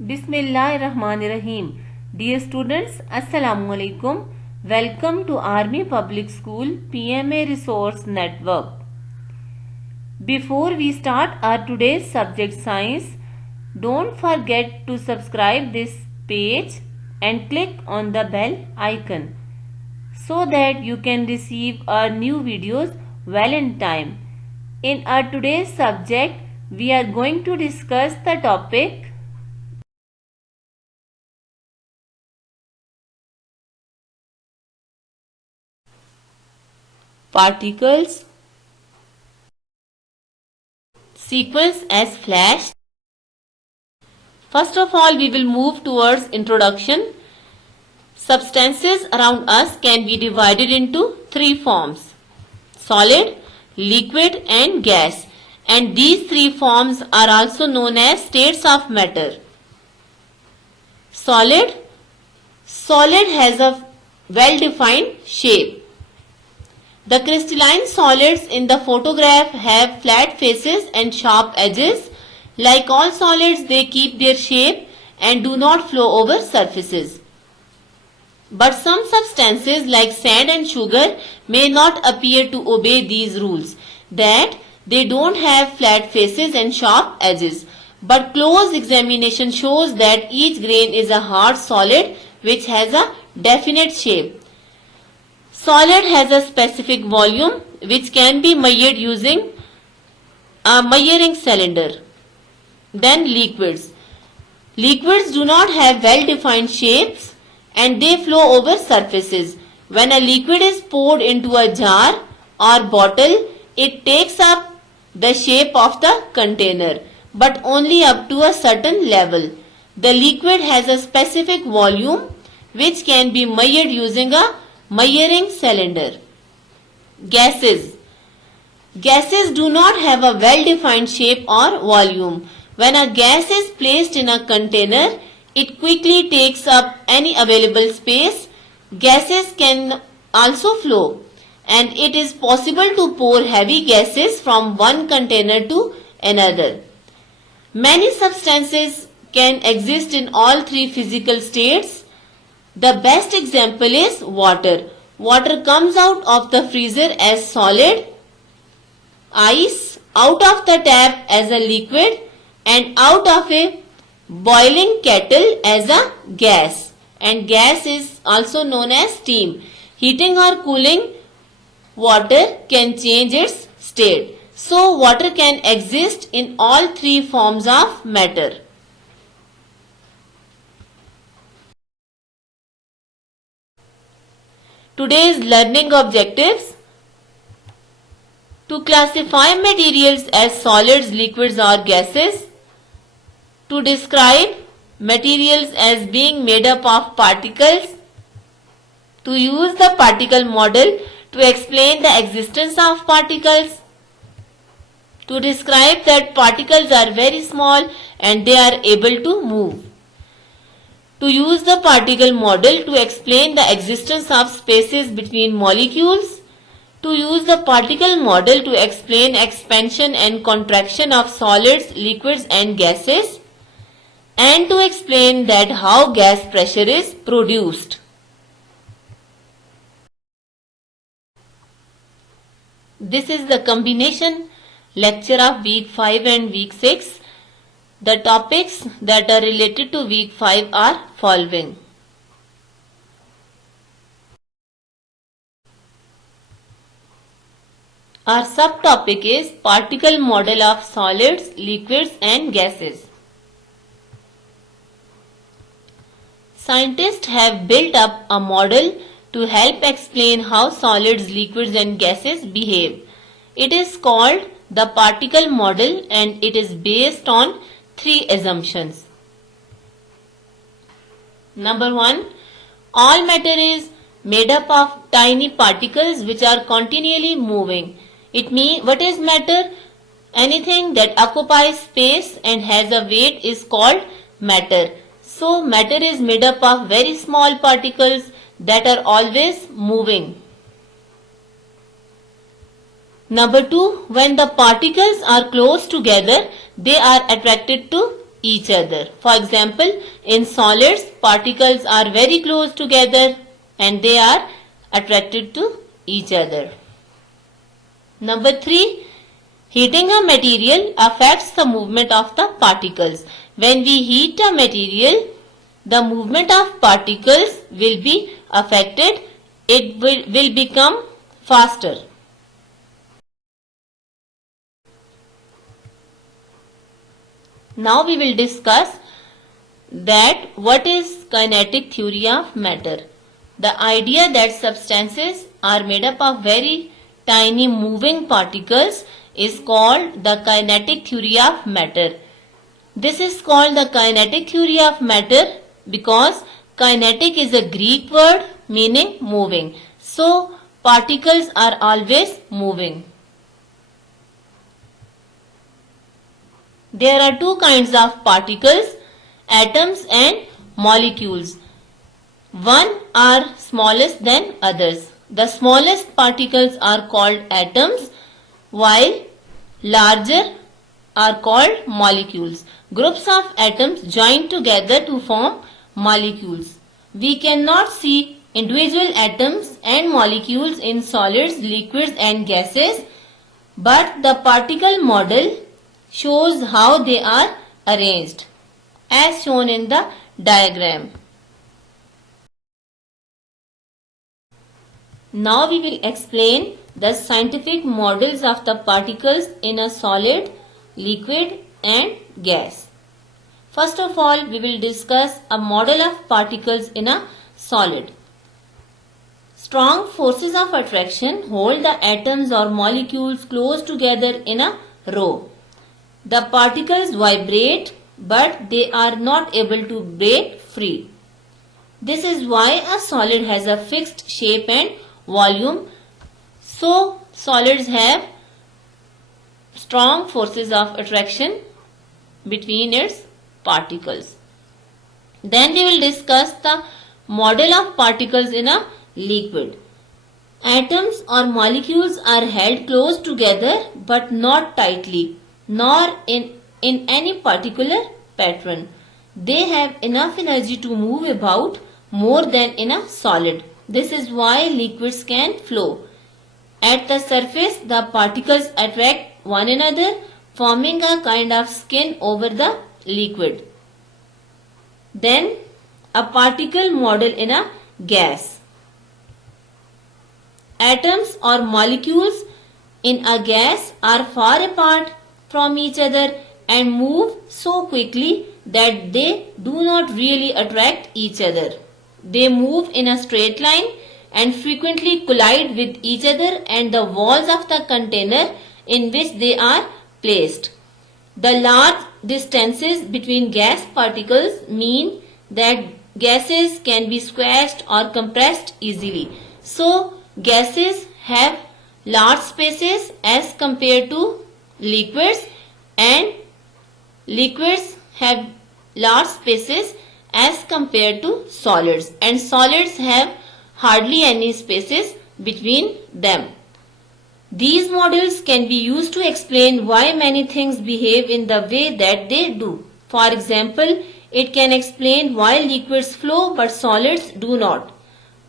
Bismillahirrahmanirrahim. Dear students, Assalamu alaikum. Welcome to Army Public School PMA Resource Network. Before we start our today's subject science, don't forget to subscribe this page and click on the bell icon so that you can receive our new videos well in time. In our today's subject, we are going to discuss the topic particles sequence as flash. First of all, we will move towards introduction. Substances around us can be divided into three forms: solid, liquid and gas, and these three forms are also known as states of matter. Solid has a well-defined shape. The crystalline solids in the photograph have flat faces and sharp edges. Like all solids, they keep their shape and do not flow over surfaces. But some substances like sand and sugar may not appear to obey these rules, that they don't have flat faces and sharp edges. But close examination shows that each grain is a hard solid which has a definite shape. Solid has a specific volume which can be measured using a measuring cylinder. Then liquids. Liquids do not have well-defined shapes and they flow over surfaces. When a liquid is poured into a jar or bottle, it takes up the shape of the container, but only up to a certain level. The liquid has a specific volume which can be measured using a measuring cylinder. Gases do not have a well-defined shape or volume. When a gas is placed in a container, it quickly takes up any available space. Gases can also flow, and it is possible to pour heavy gases from one container to another. Many substances can exist in all three physical states. The best example is water. Water comes out of the freezer as solid, ice out of the tap as a liquid, and out of a boiling kettle as a gas. And gas is also known as steam. Heating or cooling water can change its state. So water can exist in all three forms of matter. Today's learning objectives: to classify materials as solids, liquids or gases, to describe materials as being made up of particles, to use the particle model to explain the existence of particles, to describe that particles are very small and they are able to move, to use the particle model to explain the existence of spaces between molecules, to use the particle model to explain expansion and contraction of solids, liquids and gases, and to explain that how gas pressure is produced. This is the combination lecture of week 5 and week 6. The topics that are related to week 5 are following: our subtopic is particle model of solids, liquids and gases. Scientists have built up a model to help explain how solids, liquids and gases behave. It is called the particle model and it is based on three assumptions. Number 1, all matter is made up of tiny particles which are continually moving. What is matter? Anything that occupies space and has a weight is called matter. So matter is made up of very small particles that are always moving. Number 2, when the particles are close together, they are attracted to each other. For example, in solids, particles are very close together and they are attracted to each other. Number 3, heating a material affects the movement of the particles. When we heat a material, the movement of particles will be affected. It will become faster. Now we will discuss that what is kinetic theory of matter. The idea that substances are made up of very tiny moving particles is called the kinetic theory of matter. This is called the kinetic theory of matter because kinetic is a Greek word meaning moving. So particles are always moving. There are two kinds of particles, atoms and molecules. One are smallest than others. The smallest particles are called atoms while larger are called molecules. Groups of atoms join together to form molecules. We cannot see individual atoms and molecules in solids, liquids and gases, but the particle model shows how they are arranged as shown in the diagram. Now we will explain the scientific models of the particles in a solid, liquid and gas. First of all, we will discuss a model of particles in a solid. Strong forces of attraction hold the atoms or molecules close together in a row. The particles vibrate, but they are not able to break free. This is why a solid has a fixed shape and volume. So, solids have strong forces of attraction between its particles. Then we will discuss the model of particles in a liquid. Atoms or molecules are held close together but not tightly, nor in any particular pattern. They have enough energy to move about more than in a solid. This is why liquids can flow. At the surface, the particles attract one another, forming a kind of skin over the liquid. Then, a particle model in a gas. Atoms or molecules in a gas are far apart from each other and move so quickly that they do not really attract each other. They move in a straight line and frequently collide with each other and the walls of the container in which they are placed. The large distances between gas particles mean that gases can be squashed or compressed easily. So, gases have large spaces as compared to liquids, and liquids have large spaces as compared to solids, and solids have hardly any spaces between them. These models can be used to explain why many things behave in the way that they do. For example, it can explain why liquids flow but solids do not,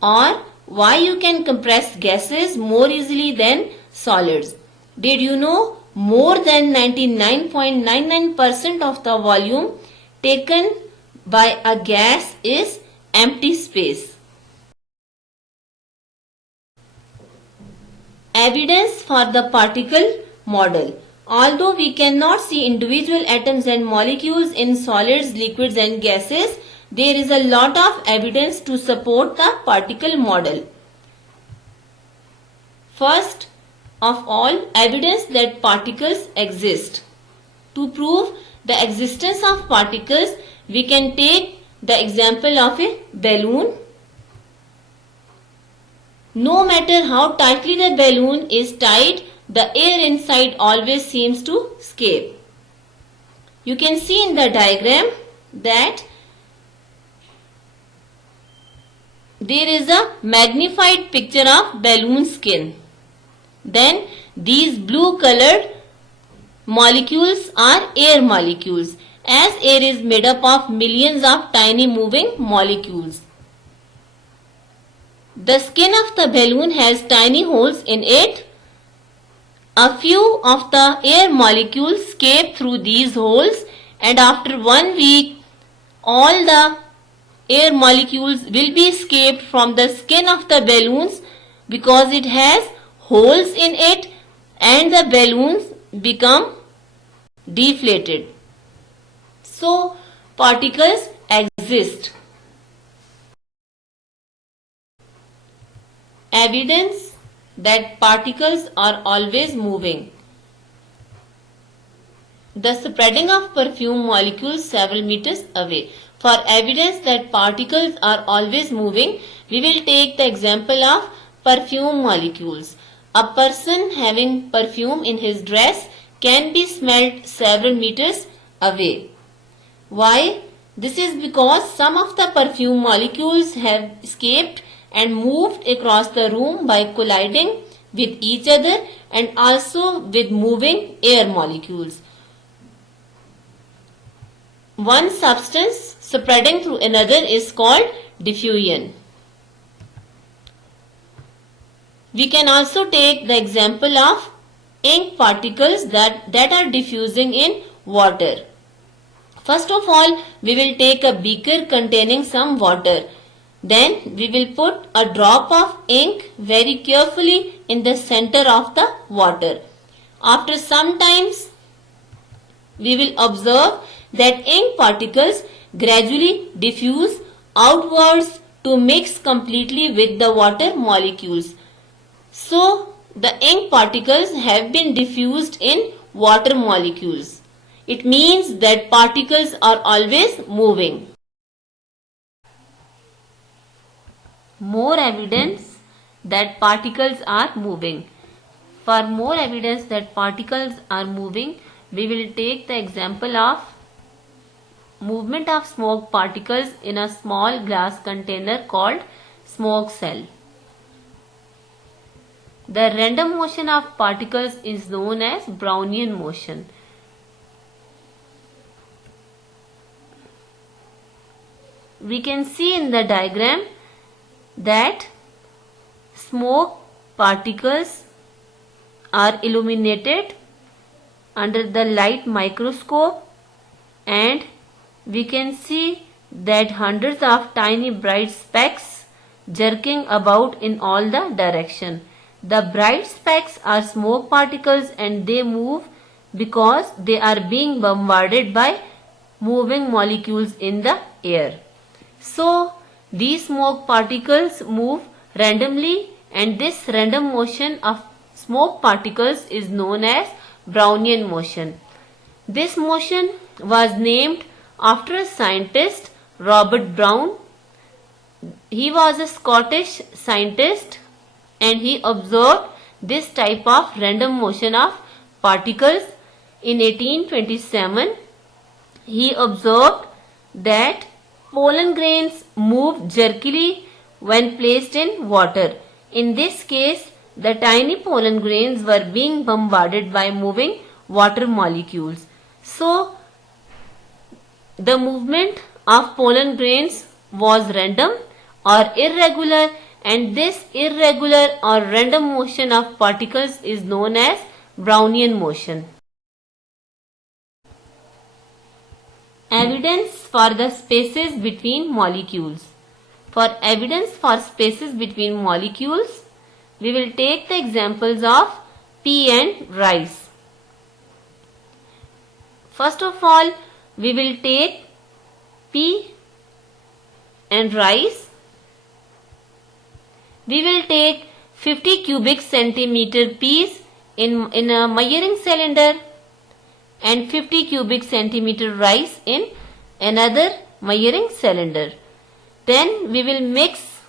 or why you can compress gases more easily than solids. Did you know more than 99.99% of the volume taken by a gas is empty space? Evidence for the particle model. Although we cannot see individual atoms and molecules in solids, liquids and gases, there is a lot of evidence to support the particle model. First of all, evidence that particles exist. To prove the existence of particles, we can take the example of a balloon. No matter how tightly the balloon is tied, the air inside always seems to escape. You can see in the diagram that there is a magnified picture of balloon skin. Then these blue colored molecules are air molecules, as air is made up of millions of tiny moving molecules. The skin of the balloon has tiny holes in it. A few of the air molecules escape through these holes, and after 1 week, all the air molecules will be escaped from the skin of the balloons because it has holes in it, and the balloons become deflated. So, particles exist. Evidence that particles are always moving. The spreading of perfume molecules several meters away. For evidence that particles are always moving, we will take the example of perfume molecules. A person having perfume in his dress can be smelled several meters away. Why? This is because some of the perfume molecules have escaped and moved across the room by colliding with each other and also with moving air molecules. One substance spreading through another is called diffusion. We can also take the example of ink particles that are diffusing in water. First of all, we will take a beaker containing some water. Then we will put a drop of ink very carefully in the center of the water. After some times, we will observe that ink particles gradually diffuse outwards to mix completely with the water molecules. So, the ink particles have been diffused in water molecules. It means that particles are always moving. More evidence that particles are moving. For more evidence that particles are moving, we will take the example of movement of smoke particles in a small glass container called smoke cell. The random motion of particles is known as Brownian motion. We can see in the diagram that smoke particles are illuminated under the light microscope, and we can see that hundreds of tiny bright specks jerking about in all the direction. The bright specks are smoke particles and they move because they are being bombarded by moving molecules in the air. So, these smoke particles move randomly, and this random motion of smoke particles is known as Brownian motion. This motion was named after a scientist, Robert Brown. He was a Scottish scientist and he observed this type of random motion of particles in 1827. He observed that pollen grains move jerkily when placed in water. In this case, the tiny pollen grains were being bombarded by moving water molecules. So, the movement of pollen grains was random or irregular, and this irregular or random motion of particles is known as Brownian motion. Evidence for the spaces between molecules. For evidence for spaces between molecules, we will take the examples of pea and rice. First of all, we will take pea and rice. We will take 50 cubic centimeter peas in a measuring cylinder and 50 cubic centimeter rice in another measuring cylinder. Then we will mix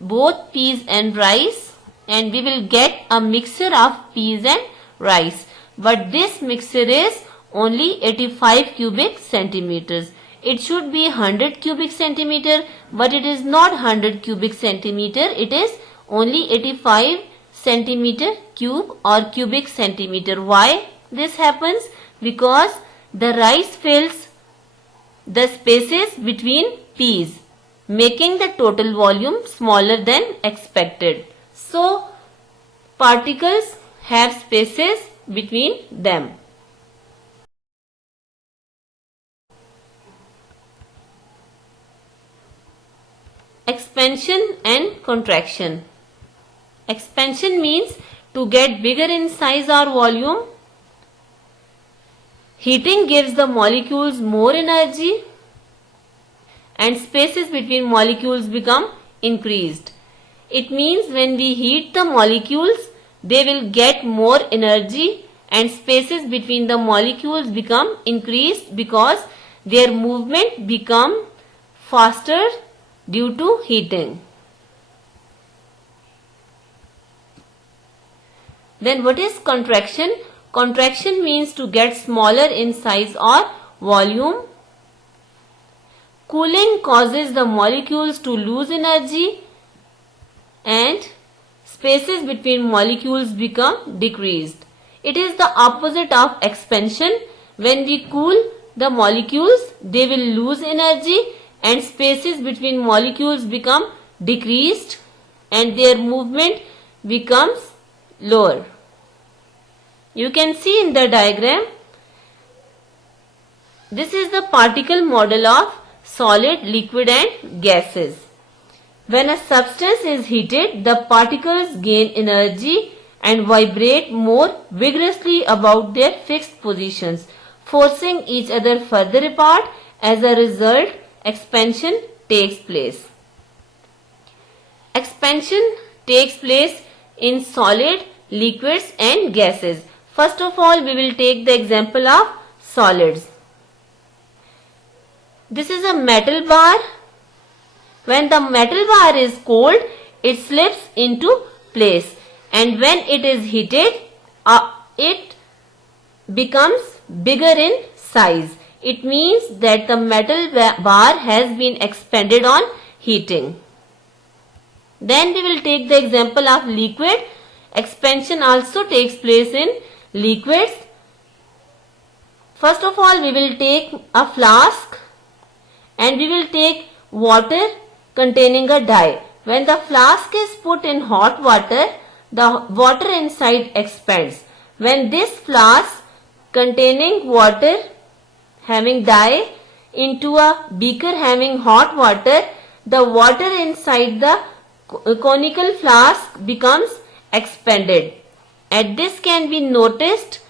both peas and rice and we will get a mixture of peas and rice. But this mixture is only 85 cubic centimeters. It should be 100 cubic centimeter, but it is not 100 cubic centimeter. It is only 85 centimeter cube or cubic centimeter. Why this happens? Because the rice fills the spaces between peas, making the total volume smaller than expected. So, particles have spaces between them. Expansion and contraction. Expansion means to get bigger in size or volume. Heating gives the molecules more energy and spaces between molecules become increased. It means when we heat the molecules, they will get more energy and spaces between the molecules become increased because their movement become faster due to heating. Then what is contraction? Contraction means to get smaller in size or volume. Cooling causes the molecules to lose energy and spaces between molecules become decreased. It is the opposite of expansion. When we cool the molecules, they will lose energy and spaces between molecules become decreased and their movement becomes lower. You can see in the diagram, this is the particle model of solid, liquid and gases. When a substance is heated, the particles gain energy and vibrate more vigorously about their fixed positions, forcing each other further apart. As a result, expansion takes place. Expansion takes place in solid, liquids and gases. First of all, we will take the example of solids. This is a metal bar. When the metal bar is cold, it slips into place, and when it is heated, it becomes bigger in size. It means that the metal bar has been expanded on heating. Then we will take the example of liquid. Expansion also takes place in liquids. First of all, we will take a flask and we will take water containing a dye. When the flask is put in hot water, the water inside expands. When this flask containing water having dye into a beaker having hot water, the water inside the conical flask becomes expanded. And this can be noticed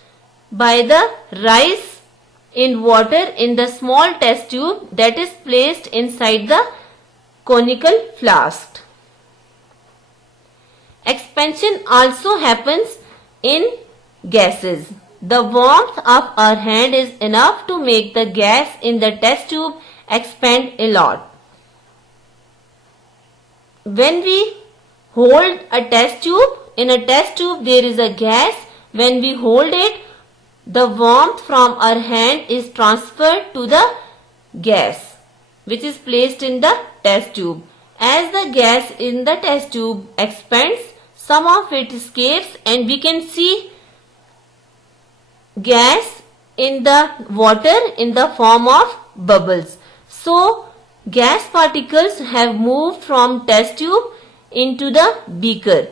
by the rise in water in the small test tube that is placed inside the conical flask. Expansion also happens in gases. The warmth of our hand is enough to make the gas in the test tube expand a lot. When we hold a test tube, in a test tube there is a gas. When we hold it, the warmth from our hand is transferred to the gas which is placed in the test tube. As the gas in the test tube expands, some of it escapes and we can see gas in the water in the form of bubbles. So, gas particles have moved from test tube into the beaker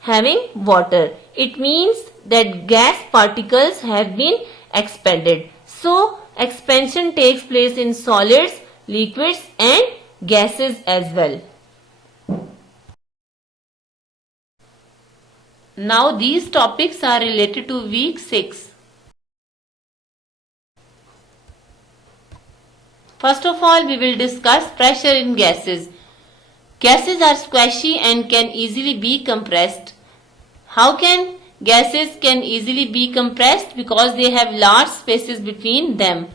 having water. It means that gas particles have been expanded. So, expansion takes place in solids, liquids and gases as well. Now these topics are related to week 6. First of all, we will discuss pressure in gases. Gases are squishy and can easily be compressed. How can gases can easily be compressed? Because they have large spaces between them.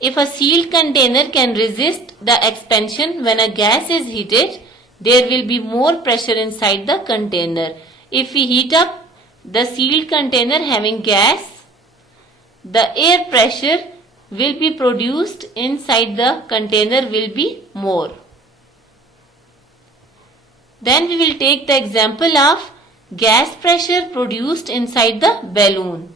If a sealed container can resist the expansion when a gas is heated, there will be more pressure inside the container. If we heat up the sealed container having gas, the air pressure will be produced inside the container will be more. Then we will take the example of gas pressure produced inside the balloon.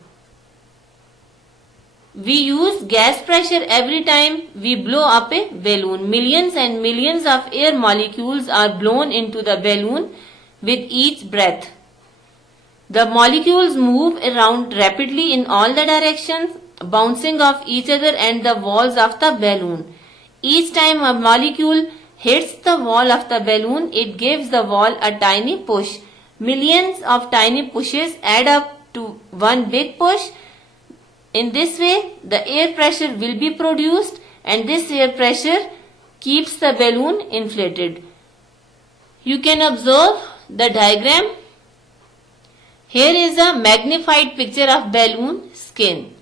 We use gas pressure every time we blow up a balloon. Millions and millions of air molecules are blown into the balloon with each breath. The molecules move around rapidly in all the directions, bouncing off each other and the walls of the balloon. Each time a molecule hits the wall of the balloon, it gives the wall a tiny push. Millions of tiny pushes add up to one big push. In this way, the air pressure will be produced, and this air pressure keeps the balloon inflated. You can observe the diagram. Here is a magnified picture of balloon skin.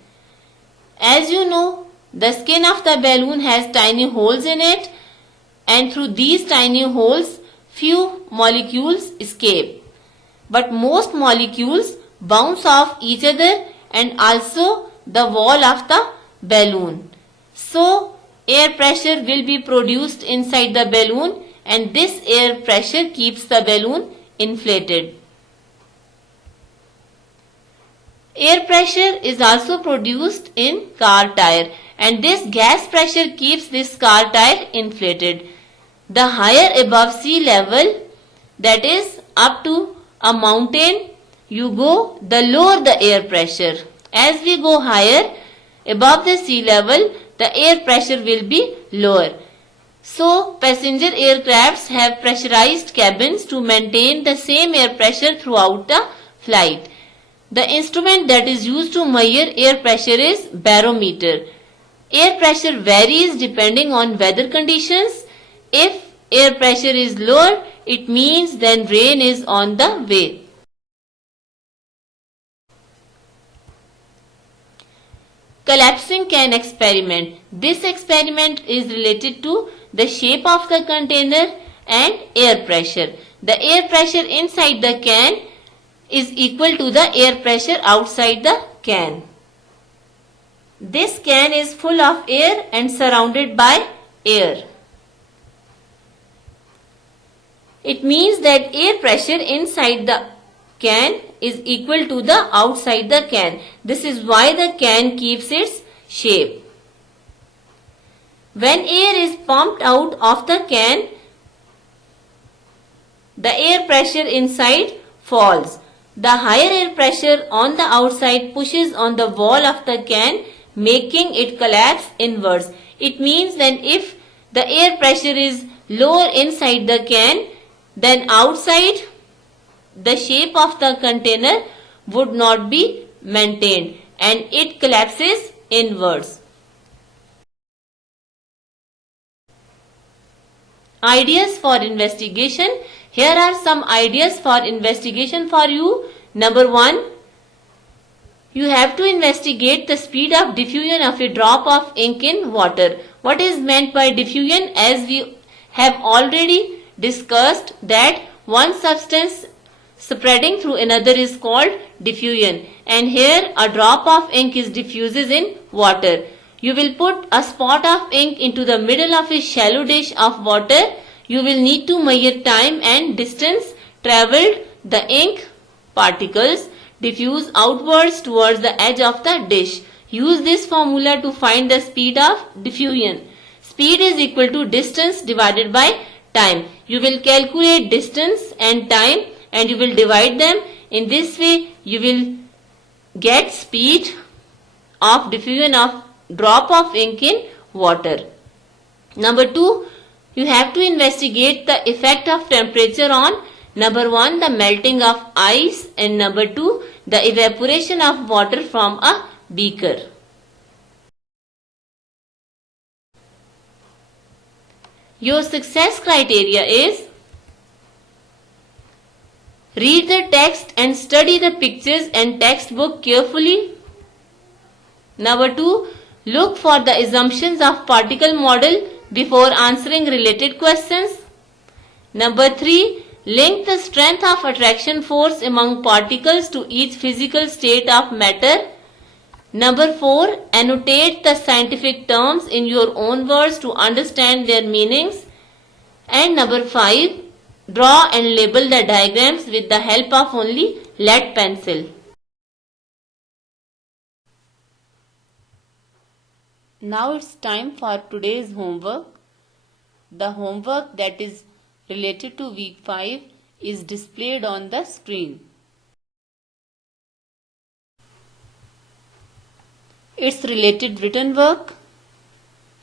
As you know, the skin of the balloon has tiny holes in it, and through these tiny holes, few molecules escape. But most molecules bounce off each other and also the wall of the balloon. So, air pressure will be produced inside the balloon, and this air pressure keeps the balloon inflated. Air pressure is also produced in car tire, and this gas pressure keeps this car tire inflated. The higher above sea level, that is up to a mountain, you go, the lower the air pressure. As we go higher above the sea level, the air pressure will be lower. So, passenger aircrafts have pressurized cabins to maintain the same air pressure throughout the flight. The instrument that is used to measure air pressure is barometer. Air pressure varies depending on weather conditions. If air pressure is lower, it means then rain is on the way. Collapsing can experiment. This experiment is related to the shape of the container and air pressure. The air pressure inside the can is equal to the air pressure outside the can. This can is full of air and surrounded by air. It means that air pressure inside the can is equal to the outside the can. This is why the can keeps its shape. When air is pumped out of the can, the air pressure inside falls. The higher air pressure on the outside pushes on the wall of the can, making it collapse inwards. It means that if the air pressure is lower inside the can than outside, the shape of the container would not be maintained and it collapses inwards. Ideas for investigation. Here are some ideas for investigation for you. Number 1, you have to investigate the speed of diffusion of a drop of ink in water. What is meant by diffusion? As we have already discussed that one substance spreading through another is called diffusion, and here a drop of ink is diffuses in water. You will put a spot of ink into the middle of a shallow dish of water. You will need to measure time and distance travelled. The ink particles diffuse outwards towards the edge of the dish. Use this formula to find the speed of diffusion. Speed is equal to distance divided by time. You will calculate distance and time and you will divide them. In this way you will get speed of diffusion of drop of ink in water. Number 2, you have to investigate the effect of temperature on number 1, the melting of ice, and number 2, the evaporation of water from a beaker. Your success criteria is: read the text and study the pictures and textbook carefully. Number 2, look for the assumptions of particle model before answering related questions. Number 3, link the strength of attraction force among particles to each physical state of matter. Number 4, annotate the scientific terms in your own words to understand their meanings. And number 5, draw and label the diagrams with the help of only lead pencil. Now it's time for today's homework. The homework that is related to week 5 is displayed on the screen. It's related written work.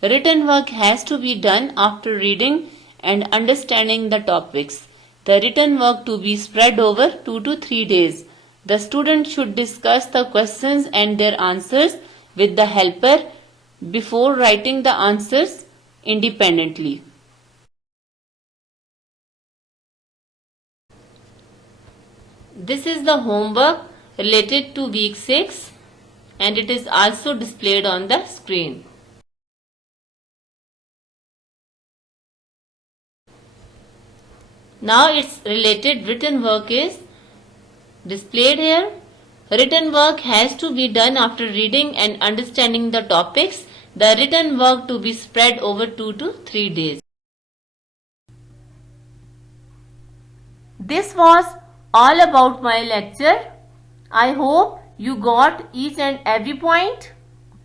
Written work has to be done after reading and understanding the topics. The written work to be spread over 2 to 3 days. The student should discuss the questions and their answers with the helper before writing the answers independently. This is the homework related to week 6 and it is also displayed on the screen. Now its related written work is displayed here. Written work has to be done after reading and understanding the topics. The written work to be spread over 2 to 3 days. This was all about my lecture. I hope you got each and every point.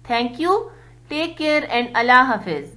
Thank you. Take care and Allah Hafiz.